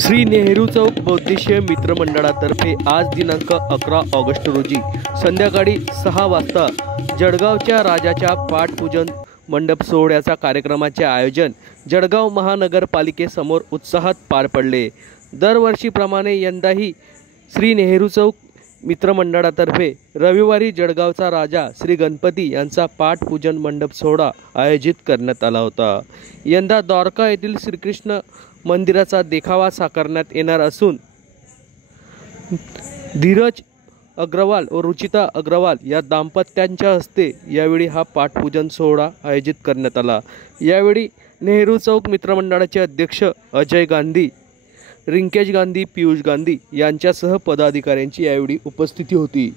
श्री नेहरू चौक बौद्धिशीय मित्रमंडळातर्फे आज दिनांक 11 ऑगस्ट रोजी संध्याकाळी 6 वाजता जळगावच्या राजाच्या पाटपूजन मंडप सोहळ्याचा कार्यक्रमाचे आयोजन जळगाव महानगरपालिकेसमोर उत्साहात पार पडले। दरवर्षीप्रमाणे यंदाही श्री नेहरू चौक मित्रमंडळातर्फे रविवारी जळगावचा राजा श्री गणपती यांचा पाटपूजन मंडप सोहळा आयोजित करण्यात आला होता। यंदा द्वारका येथील श्रीकृष्ण मंदिराचा देखावा साकारण्यात येणार असून धीरज अग्रवाल व रुचिता अग्रवाल या दाम्पत्यांच्या हस्ते यावेळी हा पाटपूजन सोहळा आयोजित करण्यात आला। यावेळी नेहरू चौक मित्रमंडळाचे अध्यक्ष अजय गांधी, रिंकेश गांधी, पीयूष गांधी यांच्यासह पदाधिकाऱ्यांची यावेळी उपस्थिती होती।